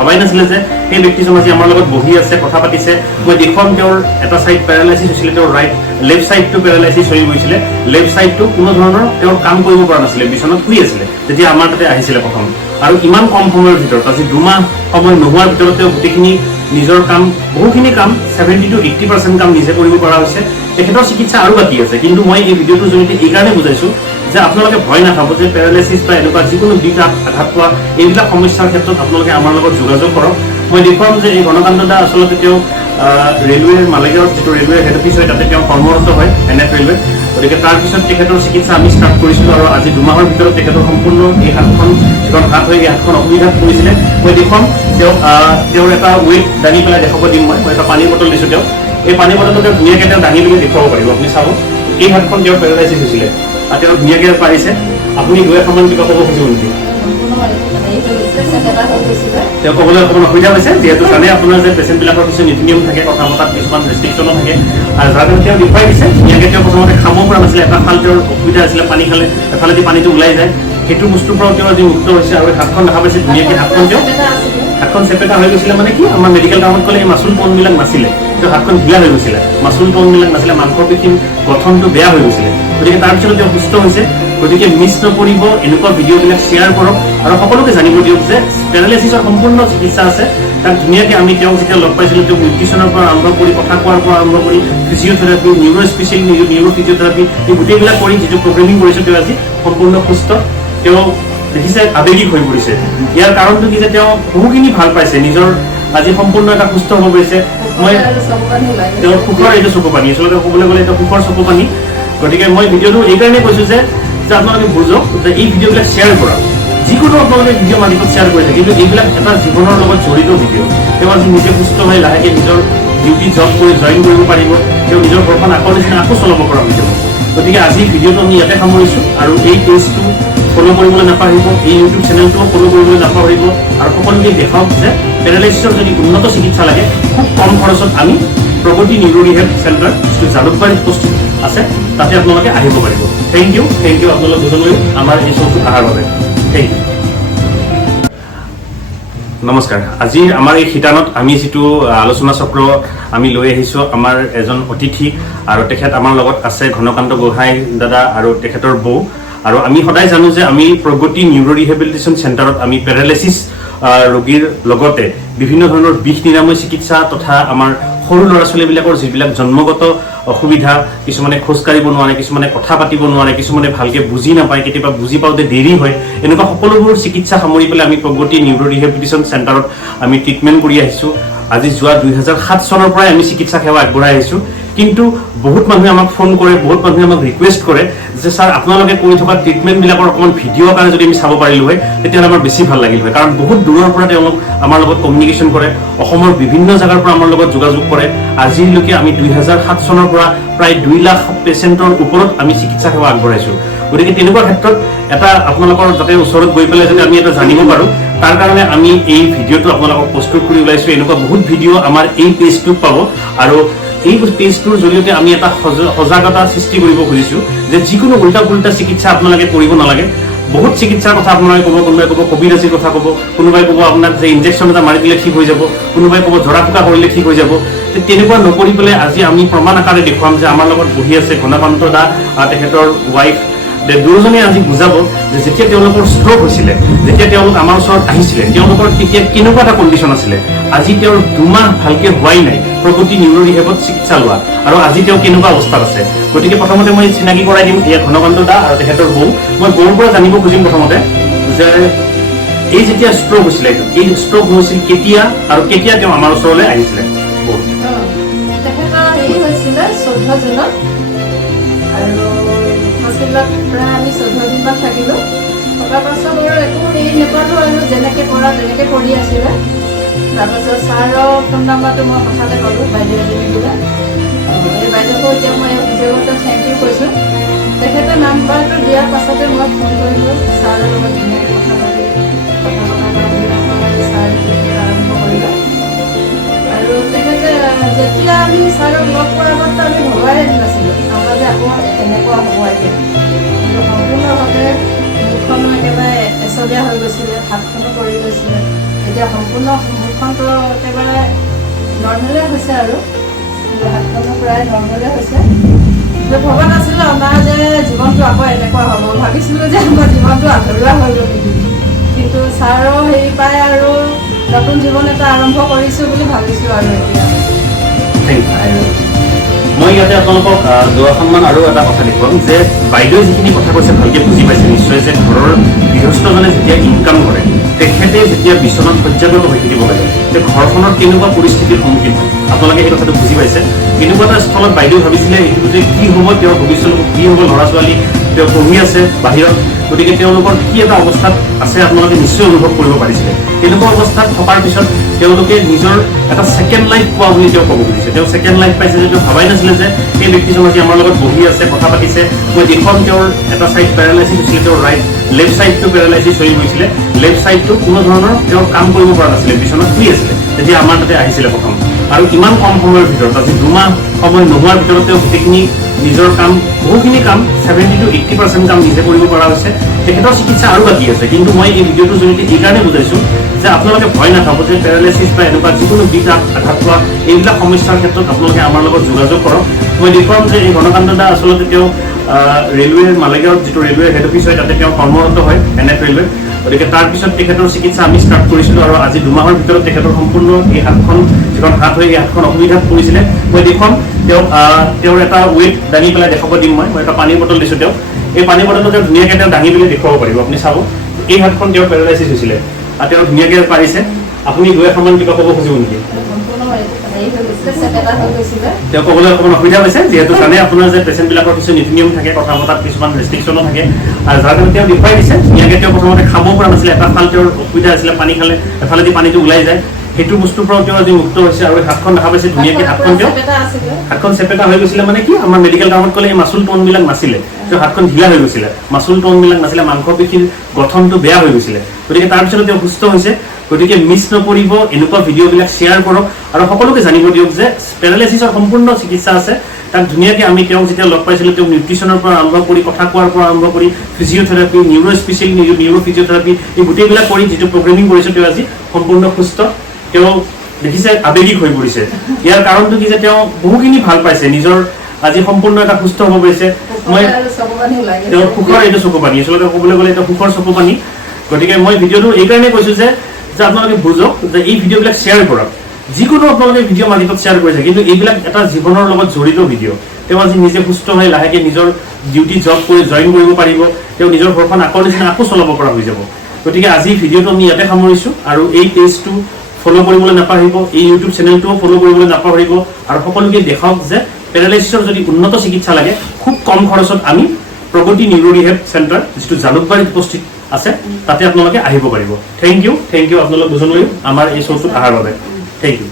ভাবাই নাছিলে যে সেই ব্যক্তিজন আজি আমাৰ লগত বহি আছে, কথা পাতিছে। মই দেখুৱাম তেওঁৰ এটা চাইড পেৰালাইচিছ হৈছিলে, তেওঁৰ লেফ্ট চাইডটো পেৰালাইচিছ হৈ গৈছিলে, লেফ্ট চাইডটো কোনো ধৰণৰ তেওঁৰ কাম কৰিব পৰা নাছিলে, বিচনাত শুই আছিলে তেতিয়া আমাৰ তাতে আহিছিলে প্ৰথম। আৰু ইমান কম সময়ৰ ভিতৰত আজি 2 মাহ সময় নোহোৱাৰ ভিতৰত তেওঁ গোটেইখিনি নিজৰ কাম, বহুখিনি কাম 70 to 80% কাম নিজে কৰিব পৰা হৈছে। তেখেতৰ চিকিৎসা আৰু বাকী আছে, কিন্তু মই এই ভিডিঅ'টোৰ জৰিয়তে এইকাৰণে বুজাইছো যে আপোনালোকে ভয় নাখাব যে পেৰালাইচিছ বা এনেকুৱা যিকোনো বিষ আঘাত পোৱা এইবিলাক সমস্যাৰ ক্ষেত্ৰত আপোনালোকে আমাৰ লগত যোগাযোগ কৰক। মই দেখুৱাম যে এই ঘনকান্ত দা আচলতে তেওঁ ৰেলৱেৰ মালিগাঁৱত যিটো ৰেলৱেৰ হেড অফিচ হয় তাতে তেওঁ কৰ্মৰত হয়, NF ৰেলৱে। গতিকে তাৰপিছত তেখেতৰ চিকিৎসা আমি ষ্টাৰ্ট কৰিছিলোঁ আৰু আজি 2 মাহৰ ভিতৰত তেখেতৰ সম্পূৰ্ণ এই হাতখন, যিখন হাত হৈ এই হাতখন অসুবিধাত পৰিছিলে। মই দেখুৱাম তেওঁৰ এটা ৱেইট দাঙি পেলাই দেখাব দিম। মই এটা পানীৰ বটল দিছোঁ তেওঁক, এই পানী বটলটো তেওঁ ধুনীয়াকৈ তেওঁ দাঙি মেলি দেখুৱাব পাৰিব। আপুনি চাব এই হাতখন তেওঁৰ পেৰালাইচিছ হৈছিলে আৰু তেওঁ ধুনীয়াকৈ পাৰিছে। আপুনি 2-1মান কিবা ক'ব খুজিব নেকি? তেওঁ ক'বলৈ অকণমান অসুবিধা হৈছে, যিহেতু জানে আপোনাৰ যে পেচেণ্টবিলাকৰ কিছু নীতি নিয়ম থাকে, কথা পতাত কিছুমান ৰেষ্ট্ৰিকশ্যনো থাকে। আৰু যাৰ কাৰণে তেওঁ দেখুৱাই দিছে ধুনীয়াকৈ। তেওঁ প্ৰথমতে খাব পৰা নাছিলে, এটা ফাল তেওঁৰ অসুবিধা আছিলে, পানী খালে এফালেদি পানীটো ওলাই যায়, সেইটো বস্তুৰ পৰাও তেওঁ আজি মুক্ত হৈছে। আৰু হাতখন দেখা পাইছে ধুনীয়াকৈ হাতখন চেপেটা হৈ গৈছিলে, মানে কি আমাৰ মেডিকেল টাউনত ক'লে এই মাচুল টনবিলাক নাছিলে, তেওঁ হাতখন ঢিলা হৈ গৈছিলে, মাচুল টনবিলাক নাছিলে, মাংসৰ পেশীৰ গঠনটো বেয়া হৈ গৈছিলে। গতিকে তাৰপিছত তেওঁ সুস্থ হৈছে। গতিকে মিছ নকৰিব, এনেকুৱা ভিডিঅ'বিলাক শ্বেয়াৰ কৰক আৰু সকলোকে জানিব দিয়ক যে পেৰালাইচিছৰ সম্পূৰ্ণ চিকিৎসা আছে। তাক ধুনীয়াকৈ আমি তেওঁক যেতিয়া লগ পাইছিলোঁ, তেওঁ নিউট্ৰিশ্যনৰ পৰা আৰম্ভ কৰি, কথা কোৱাৰ পৰা আৰম্ভ কৰি, ফিজিঅ'থেৰাপি, নিউৰ ফিজিঅ'থেৰাপি, এই গোটেইবিলাক কৰি যিটো প্ৰগ্ৰেমিং কৰিছোঁ, তেওঁ আজি সম্পূৰ্ণ সুস্থ। তেওঁ দেখিছে আৱেগিক হৈ পৰিছে। ইয়াৰ কাৰণটো কি যে তেওঁ বহুখিনি ভাল পাইছে, নিজৰ আজি সম্পূৰ্ণ এটা সুস্থ হ'ব পাৰিছে। মই তেওঁৰ সুখৰ এইটো চকু পানী, আচলতে ক'বলৈ গ'লে এটা সুখৰ চকু পানী। গতিকে মই ভিডিঅ'টো এইকাৰণে কৈছোঁ যে আপোনালোকে বুজক যে এই ভিডিঅ'বিলাক শ্বেয়াৰ কৰক। যিকোনো আপোনালোকে ভিডিঅ' মালিকত শ্বেয়াৰ কৰিছে, কিন্তু এইবিলাক এটা জীৱনৰ লগত জড়িত ভিডিঅ'। তেওঁ আজি নিজে সুস্থ হৈ লাহেকৈ নিজৰ ডিউটি জব কৰি জইন কৰিব পাৰিব, তেওঁ নিজৰ ঘৰখন আকৌ নিচিনা আকৌ চলাব পৰা হৈ যাব। গতিকে আজি ভিডিঅ'টো আমি ইয়াতে সামৰিছোঁ আৰু এই পেজটো ফ'ল' কৰিবলৈ নাপাহৰিব, এই ইউটিউব চেনেলটোও ফ'ল' কৰিবলৈ নাপাহৰিব আৰু সকলোকে দেখাওক যে পেৰালাইচিছৰ যদি উন্নত চিকিৎসা লাগে খুব কম খৰচত আমি প্ৰগতি নিউৰ ৰিহেব চেণ্টাৰ যিটো জালুকবাৰীত উপস্থিত আছে তাতে আপোনালোকে আহিব পাৰিব। থেংক ইউ আপোনালোক দুজনলৈ আমাৰ এই শ্ব'টোত অহাৰ বাবে। Thank you. নমস্কাৰ। আজি আমাৰ এই শিতানত আমি যিটো আলোচনা চক্ৰ আমি লৈ আহিছোঁ, আমাৰ এজন অতিথি আৰু তেখেত আমাৰ লগত আছে ঘনকান্ত গোহাঁই দাদা আৰু তেখেতৰ বৌ। আৰু আমি সদায় জানো যে আমি প্ৰগতি নিউৰ ৰিহেবিলিটেশ্যন চেণ্টাৰত আমি পেৰালাইচিছ ৰোগীৰ লগতে বিভিন্ন ধৰণৰ বিষ নিৰাময় চিকিৎসা তথা আমাৰ সৰু ল'ৰা ছোৱালীবিলাকৰ যিবিলাক জন্মগত অসুবিধা, কিছুমানে খোজকাঢ়িব নোৱাৰে, কিছুমানে কথা পাতিব নোৱাৰে, কিছুমানে ভালকৈ বুজি নাপায়, কেতিয়াবা বুজি পাওঁতে দেৰি হয়, এনেকুৱা সকলোবোৰ চিকিৎসা সামৰি পেলাই আমি প্ৰগতি নিউৰ ৰিহেবিলিটেশ্যন চেণ্টাৰত আমি ট্ৰিটমেণ্ট কৰি আহিছোঁ। আজি যোৱা 2007 চনৰ পৰাই আমি চিকিৎসা সেৱা আগবঢ়াই আহিছোঁ। কিন্তু বহুত মানুহে আমাক ফোন কৰে, বহুত মানুহে আমাক ৰিকুৱেষ্ট কৰে যে ছাৰ আপোনালোকে কৰি থকা ট্ৰিটমেণ্টবিলাকৰ অকণমান ভিডিঅ'ৰ কাৰণে যদি আমি চাব পাৰিলোঁ হয় তেতিয়াহ'লে আমাৰ বেছি ভাল লাগিল হয়। কাৰণ বহুত দূৰৰ পৰা তেওঁলোক আমাৰ লগত কমিউনিকেশ্যন কৰে, অসমৰ বিভিন্ন জেগাৰ পৰা আমাৰ লগত যোগাযোগ কৰে। আজিলৈকে আমি 2007 চনৰ পৰা প্ৰায় 2 লাখ পেচেণ্টৰ ওপৰত আমি চিকিৎসা সেৱা আগবঢ়াইছোঁ। গতিকে তেনেকুৱা ক্ষেত্ৰত এটা আপোনালোকৰ যাতে ওচৰত গৈ পেলাই যাতে আমি এটা জানিব পাৰোঁ, তাৰ কাৰণে আমি এই ভিডিঅ'টো আপোনালোকক প্ৰস্তুত কৰি ওলাইছোঁ। এনেকুৱা বহুত ভিডিঅ' আমাৰ এই পেজটোত পাব আৰু এই পেজটোৰ জৰিয়তে আমি এটা সজাগতা সৃষ্টি কৰিব খুজিছোঁ যে যিকোনো উল্টা পুল্টা চিকিৎসা আপোনালোকে কৰিব নালাগে। বহুত চিকিৎসাৰ কথা আপোনালোকে ক'ব, কোনোবাই ক'ব কবিৰাজীৰ কথা ক'ব, কোনোবাই ক'ব আপোনাক যে ইনজেকশ্যন এটা মাৰি দিলে ঠিক হৈ যাব, কোনোবাই ক'ব জৰা ফুকা কৰিলে ঠিক হৈ যাব। তেনেকুৱা নকৰি পেলাই আজি আমি প্ৰমাণ আকাৰে দেখুৱাম যে আমাৰ লগত বহি আছে ঘনকান্ত দা আৰু তেখেতৰ ৱাইফ। দুয়োজনে আজি বুজাব যে যেতিয়া তেওঁলোকৰ ষ্ট্ৰ'ক হৈছিলে, যেতিয়া তেওঁলোক আমাৰ ওচৰত আহিছিলে, তেওঁলোকৰ তেতিয়া কেনেকুৱা এটা কণ্ডিশ্যন আছিলে। আজি তেওঁৰ 2 মাহ ভালকৈ হোৱাই নাই প্ৰগতি নিউৰ ৰিহেবত চিকিৎসা লোৱা, আৰু আজি তেওঁ কেনেকুৱা অৱস্থাত আছে। গতিকে প্ৰথমতে মই চিনাকি কৰাই দিম, এয়া ঘনকান্ত দা আৰু তেখেতৰ বৌ। মই বৌৰ পৰা জানিব খুজিম প্ৰথমতে যে এই যেতিয়া ষ্ট্ৰ'ক হৈছিলে, এই ষ্ট্ৰ'ক হৈছিল কেতিয়া আৰু কেতিয়া তেওঁ আমাৰ ওচৰলৈ আহিছিলে। প্ৰায় আমি 14 দিনমান থাকিলোঁ। থকাৰ পাছত আৰু একো হেৰি নাপালোঁ আৰু যেনেকৈ কৰা তেনেকৈ কৰি আছিলে। তাৰপাছত ছাৰক ফোন নাম্বাৰটো মই কথাতে ক'লোঁ, বাইদেউ এজনী বোলে। এই বাইদেউকো এতিয়া মই ভিডিঅ'তে থেংক ইউ কৈছোঁ। তেখেতে নাম্বাৰটো দিয়াৰ পাছতে মই ফোন কৰিলোঁ, ছাৰৰ লগত ধুনীয়াকৈ কথা পাতি ছাৰ আৰম্ভ কৰিলোঁ। আৰু তেখেতে যেতিয়া আমি ছাৰক লগ কৰাৰ আগততো আমি ভবাই নাছিলোঁ আমাৰ যে আকৌ এনেকুৱা হ'ব এতিয়া। কিন্তু সম্পূৰ্ণভাৱে মুখখনো একেবাৰে এচত দুৰ্বলীয়া হৈ গৈছিলে, হাতখনো পৰি গৈছিলে। এতিয়া সম্পূৰ্ণ মুখখনটো একেবাৰে নৰ্মেলে হৈছে আৰু হাতখনো প্ৰায় নৰ্মেলে হৈছে। ভবা নাছিলোঁ আমাৰ যে জীৱনটো আকৌ এনেকুৱা হ'ব, ভাবিছিলোঁ যে আমাৰ জীৱনটো আধৰুৱা হৈ গ'ল নেকি, কিন্তু ছাৰৰ হেৰি পাই আৰু নতুন জীৱন এটা আৰম্ভ কৰিছোঁ বুলি ভাবিছোঁ আৰু এতিয়া। মই ইয়াতে আপোনালোকক দুআষাৰমান আৰু এটা কথা দেখুৱাম যে বাইদেৱে যিখিনি কথা কৈছে ভালকৈ বুজি পাইছে নিশ্চয়, যে ঘৰৰ গৃহস্থজনে যেতিয়া ইনকাম কৰে তেখেতে যেতিয়া বিচনাত শয্যাগত হৈ থাকিব লাগে, তে ঘৰখনৰ কেনেকুৱা পৰিস্থিতিৰ সন্মুখীন হয় আপোনালোকে সেই কথাটো বুজি পাইছে। এনেকুৱা এটা স্থলত বাইদেউ ভাবিছিলে এইটো যে কি হ'ব, তেওঁৰ ভৱিষ্যত কি হ'ব, ল'ৰা ছোৱালী তেওঁ পঢ়ি আছে বাহিৰত, গতিকে তেওঁলোকৰ কি এটা অৱস্থাত আছে আপোনালোকে নিশ্চয় অনুভৱ কৰিব পাৰিছিলে। তেনেকুৱা অৱস্থাত থকাৰ পিছত তেওঁলোকে নিজৰ এটা ছেকেণ্ড লাইফ পোৱা বুলি তেওঁ ক'ব খুজিছে। তেওঁ ছেকেণ্ড লাইফ পাইছে যে তেওঁ ভাবাই নাছিলে যে সেই ব্যক্তিজন আজি আমাৰ লগত বহি আছে, কথা পাতিছে। মই দেখুৱাম তেওঁৰ এটা ছাইড পেৰালাইচিছ হৈছিলে, তেওঁৰ লেফ্ট ছাইডটো পেৰালাইচিছ হৈ গৈছিলে, লেফ্ট ছাইডটো কোনো ধৰণৰ তেওঁ কাম কৰিব পৰা নাছিলে, বিচনাত শুই আছিলে তেতিয়া আমাৰ তাতে আহিছিলে প্ৰথম। আৰু ইমান কম সময়ৰ ভিতৰত আজি 2 মাহ সময় নোহোৱাৰ ভিতৰত তেওঁ গোটেইখিনি নিজৰ কাম, বহুখিনি কাম 70 to 80% কাম নিজে কৰিব পৰা হৈছে। তেখেতৰ চিকিৎসা আৰু বাকী আছে, কিন্তু মই এই ভিডিঅ'টোৰ জৰিয়তে এইকাৰণে বুজাইছোঁ যে আপোনালোকে ভয় নাখাব যে পেৰালাইচিছ বা এনেকুৱা যিকোনো বিষ আঘাত পোৱা এইবিলাক সমস্যাৰ ক্ষেত্ৰত আপোনালোকে আমাৰ লগত যোগাযোগ কৰক। মই দেখুৱাম যে এই ঘনকান্ত দা আচলতে তেওঁ ৰেলৱেৰ মালিগাঁৱত যিটো ৰেলৱেৰ হেড অফিচ হয় তাতে তেওঁ কৰ্মৰত হয়, NF ৰেলৱে। গতিকে তাৰপিছত তেখেতৰ চিকিৎসা আমি ষ্টাৰ্ট কৰিছিলোঁ আৰু আজি 2 মাহৰ ভিতৰত তেখেতৰ সম্পূৰ্ণ এই হাতখন, যিখন হাত হৈ এই হাতখন অসুবিধাত পৰিছিলে। মই দেখুৱাম তেওঁৰ এটা ৱেইট দাঙি পেলাই দেখাব দিম। মই এটা পানীৰ বটল দিছোঁ তেওঁক, এই পানীৰ বটলটো তেওঁ ধুনীয়াকৈ তেওঁ দাঙি পেলাই দেখুৱাব পাৰিব। আপুনি চাব এই হাতখন তেওঁৰ পেৰালাইচিছ হৈছিলে আৰু তেওঁ ধুনীয়াকৈ পাৰিছে। আপুনি 2-1মান কিবা ক'ব খুজিব নেকি? তেওঁ ক'বলৈ অকণমান অসুবিধা পাইছে, যিহেতু জানে আপোনাৰ যে পেচেণ্টবিলাকৰ কিছু নীতি নিয়ম থাকে, কথা পতাত কিছুমান ৰেষ্ট্ৰিকশ্যনো থাকে, আৰু যাৰ কাৰণে তেওঁ দেখুৱাই দিছে ধুনীয়াকৈ। তেওঁ প্ৰথমতে খাব পৰা নাছিলে, এটা ফাল তেওঁৰ অসুবিধা আছিলে, পানী খালে এফালেদি পানীটো ওলাই যায়, সেইটো বস্তুৰ পৰাও তেওঁ আজি মুক্ত হৈছে। আৰু হাতখন দেখা পাইছে ধুনীয়াকৈ, হাতখন চেপেটা হৈ গৈছিলে, মানে কি আমাৰ মেডিকেল টাউনত ক'লে এই মাচুল টনবিলাক নাছিলে, তেওঁ হাতখন ঢিলা হৈ গৈছিলে, মাচুল টনবিলাক নাছিলে, মাংসপেশীৰ গঠনটো বেয়া হৈ গৈছিলে। গতিকে তাৰপিছত তেওঁ সুস্থ হৈছে। গতিকে মিছ নকৰিব, এনেকুৱা ভিডিঅ'বিলাক শ্বেয়াৰ কৰক আৰু সকলোকে জানিব দিয়ক যে পেৰালাইচিছৰ সম্পূৰ্ণ চিকিৎসা আছে। তাক ধুনীয়াকৈ আমি তেওঁক যেতিয়া লগ পাইছিলোঁ, তেওঁক নিউট্ৰিশ্যনৰ পৰা আৰম্ভ কৰি, কথা কোৱাৰ পৰা আৰম্ভ কৰি, ফিজিঅ'থেৰাপি, নিউৰ' ফিজিঅ'থেৰাপি, এই গোটেইবিলাক কৰি যিটো প্ৰগ্ৰেমিং কৰিছোঁ, তেওঁ আজি সম্পূৰ্ণ সুস্থ। তেওঁ দেখিছে আৱেগিক হৈ পৰিছে। ইয়াৰ কাৰণটো কি যে তেওঁ বহুখিনি ভাল পাইছে, নিজৰ আজি সম্পূৰ্ণ এটা সুস্থ হ'ব পাৰিছে। মই তেওঁৰ সুখৰ এইটো চকু পানী, আচলতে ক'বলৈ গ'লে এটা সুখৰ চকু পানী। গতিকে মই ভিডিঅ'টো এইকাৰণে কৈছোঁ যে আপোনালোকে বুজক যে এই ভিডিঅ'বিলাক শ্বেয়াৰ কৰক। যিকোনো আপোনালোকে ভিডিঅ' মালিকত শ্বেয়াৰ কৰিছে, কিন্তু এইবিলাক এটা জীৱনৰ লগত জড়িত ভিডিঅ'। তেওঁ আজি নিজে সুস্থ হৈ লাহেকৈ নিজৰ ডিউটি জব কৰি জইন কৰিব পাৰিব, তেওঁ নিজৰ ঘৰখন আগৰ নিচিনা আকৌ চলাব পৰা হৈ যাব। গতিকে আজি ভিডিঅ'টো আমি ইয়াতে সামৰিছোঁ, আৰু এই পেজটো ফ'ল' কৰিবলৈ নাপাহৰিব, এই ইউটিউব চেনেলটোও ফ'ল' কৰিবলৈ নাপাহৰিব, আৰু সকলোকে দেখাওক যে পেৰালাইচিছৰ যদি উন্নত চিকিৎসা লাগে খুব কম খৰচত আমি প্ৰগতি নিউৰ' ৰিহেব চেণ্টাৰ, যিটো জালুকবাৰীত উপস্থিত আছে, তাতে আপোনালোকে আহিব পাৰিব। থেংক ইউ আপোনালোক দুজনলৈও আমাৰ এই শ্ব'টোত অহাৰ বাবে। Thank U.